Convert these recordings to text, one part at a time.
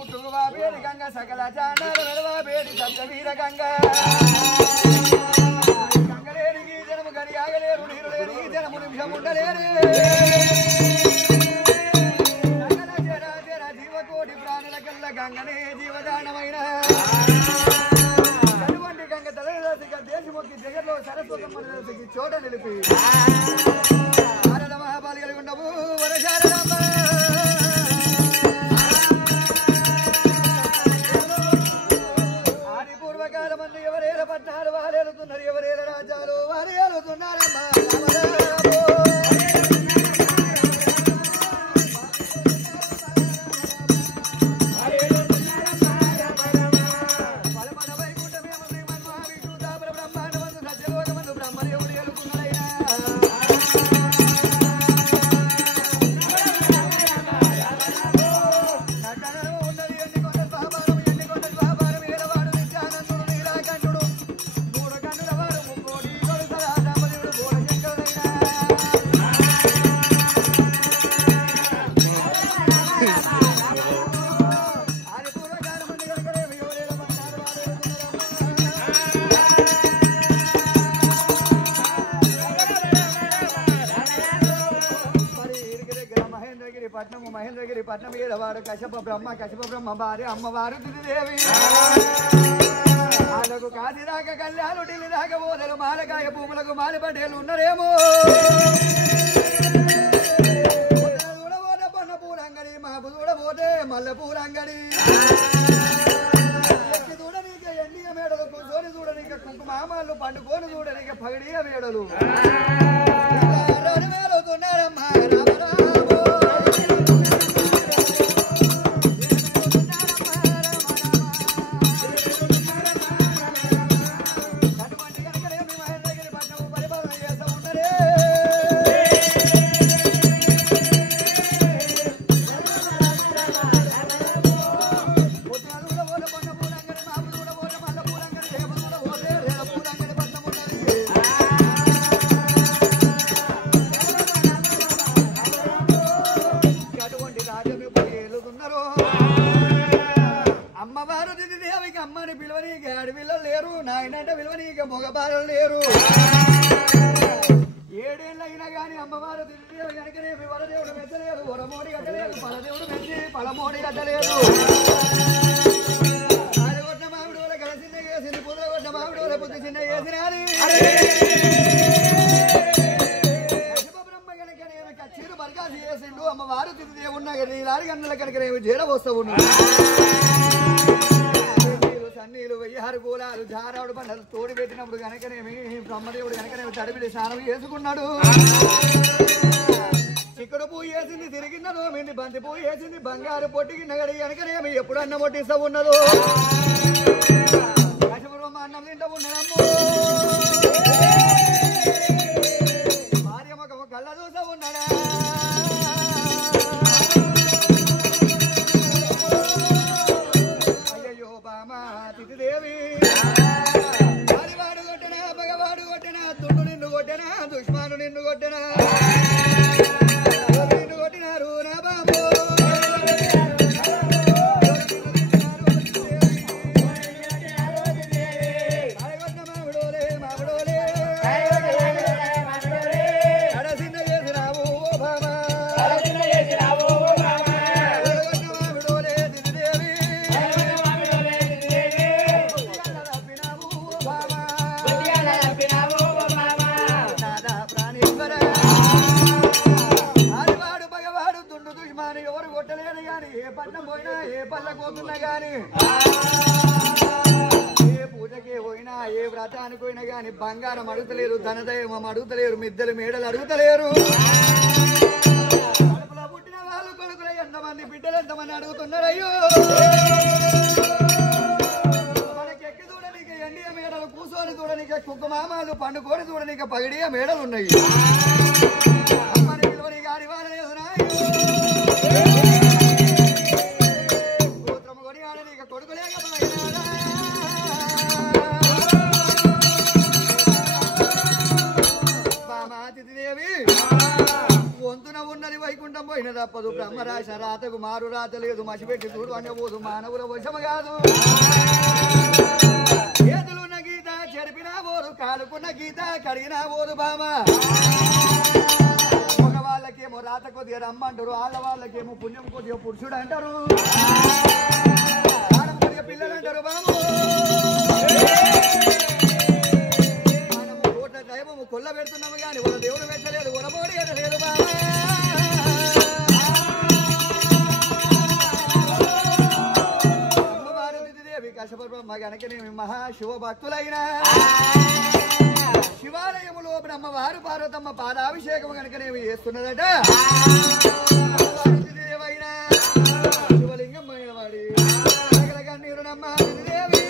పుట్టువా పేడి గంగ సకల చాండాల నడవా పేడి సప్తవీర గంగ గంగలేని జనము గని ఆగలేరు నీరు లేని జనము నిమిషం ఉండలేరు జీవకోటి ప్రాణుల కల్ల గంగనే జీవదానమైన అటువంటి గంగ తలదశగా దేశముఖి జగత్లో సరస్వతమ్మ దశకి చోట నిలిపి భారత మహాబాలి కలిగి ఉండవు వరశారదమ్మ ఆది పూర్వకాల మంది ఎవరేల పట్టాలు వారేలుతున్నారు ఎవరేల రాజాలు వారు ఏలుతున్నారమ్మా మహేంద్రగిరి పట్నం ఏడవాడు కశ్యప బ్రహ్మ భార్య అమ్మవారు దిదేవి వాళ్ళకు కాది దాకా కళ్యాణు ఢిల్లీ దాకా ఓదలు మాలకాయ భూములకు మాలిపడేలు ఉన్నారేమో చూడబోతే పొన్న పూలంగడి మాపు చూడబోతే మల్లె పూలంగడి చూడనీకే ఎండియ మేడలు కూర్చొని చూడనీక కుంకుమామాలు పండుకొని చూడనీక పగడియ మేడలు వేలుతున్నారమ్మా అమ్మవారు దిదేవికి అమ్మని పిలువనీకి ఆడపిల్లలు లేరు నాయనంటే పిలువనీకి మగబాలు లేరు ఏడేళ్ళు అయినా కానీ అమ్మవారు దిదేవి కనుకనే వరదేవుడు మెచ్చలేదు వరమోడి కట్టలేదు పలదేవుడు మెచ్చి పలమోడి కట్టలేదు ఆడగొట్టిన మామిడోల గల చిన్న వేసింది పుదరగొట్టిన మామిడోల పుద్దు చిన్న వేసినారు కచ్చీరు బరకాసి చేసిండు అమ్మవారు దిదేవి ఉన్నా కదా ఇలాంటి గంటల కనుకనేవి చేరవస్తూ ఉన్నాడు సన్నీలు వెయ్యారు కూలాలు జారావుడు పంటలు తోడి పెట్టినప్పుడు కనుకనేమి బ్రహ్మదేవుడు కనుకనేమి తడిపిడి స్నానం చేసుకున్నాడు చిక్కుడు పువ్వు వేసింది తిరిగిన్నదో మింది బంతి పువ్వు వేసింది బంగారు పొట్టికి నగడి కనుకనేమి ఎప్పుడు అన్నం పొట్టిస్తా ఉన్నదో కశపురం అన్నం తింటూ ఉన్నదమ్మో భార్య మొక్క కళ్ళ చూసా ఉన్నాడా దేవి వాడు కొట్టనా పగవాడు కొట్టనా తుండు నిన్ను కొట్టనా దుష్మాను నిన్ను కొట్టనా నిన్ను కొట్టినారు నా బాబు మామిడోలే మామిడోలే అడసిన చేసినావు ఓ బాబా ఏ పట్నం పోయినా ఏ పళ్ళకు పోతున్నా గాని ఏ పూజకి పోయినా ఏ వ్రతానికి పోయినా గాని బంగారం అడుగుతలేరు ధనదైవం అడుగుతలేరు మిద్దెలు మేడలు అడుగుతలేరు కడుపులో పుట్టిన వాళ్ళు కొడుకులు ఎంతమంది బిడ్డలు ఎంతమంది అడుగుతున్నారు అయ్యో మనకెక్కి చూడనీక ఎండియ మేడలు కూర్చొని చూడనీక కుంకుమామాలు పండుకొని చూడనీక పగిడియ మేడలు ఉన్నాయి అమ్మని పిలువని గాడి వాళ్ళ వంతున ఉన్నది వైకుంఠం పోయినది తప్పదు బ్రహ్మరాశ రాతకు మారు రాత లేదు మసిపెట్టి చూడు అంగబోదు మానవుల వశమ కాదు చేతులున్న గీత చెరిపినా పోదు కాలుకున్న గీత కడిగినా పోదు బామ మగవాళ్ళకేమో రాత కొద్దిగా రమ్మంటారు ఆడవాళ్ళకేమో పుణ్యం కొద్దిగా పురుషుడు అంటారు ఆడం కొద్దిగా పిల్లలు అంటారు బాబు మనము కోట్ల దైవము కొల్ల పెడుతున్నాము కానీ వాళ్ళ దేవుడు పెట్టలేదు కొనబోడి లేదు బాబా కశపర్మ గనకనేమి మహాశివ భక్తులైన శివాలయములో బ్రహ్మవారు పార్వతమ్మ పాదాభిషేకం గనకనేమి చేస్తున్నదట దేవైనా శివలింగం వాడి కన్నీరు నమ్మ దేవి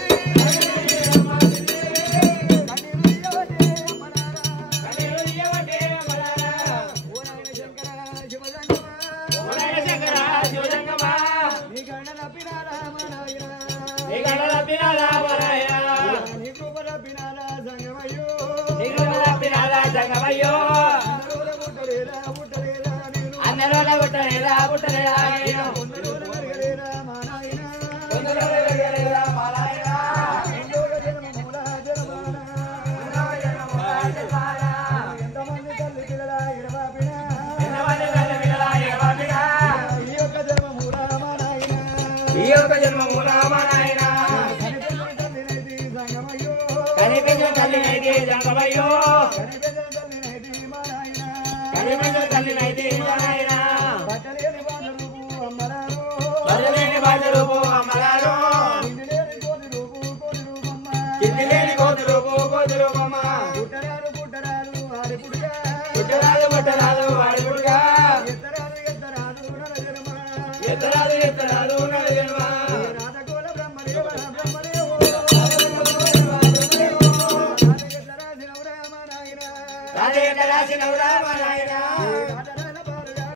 రాజే రాజే నవరామ నాయనా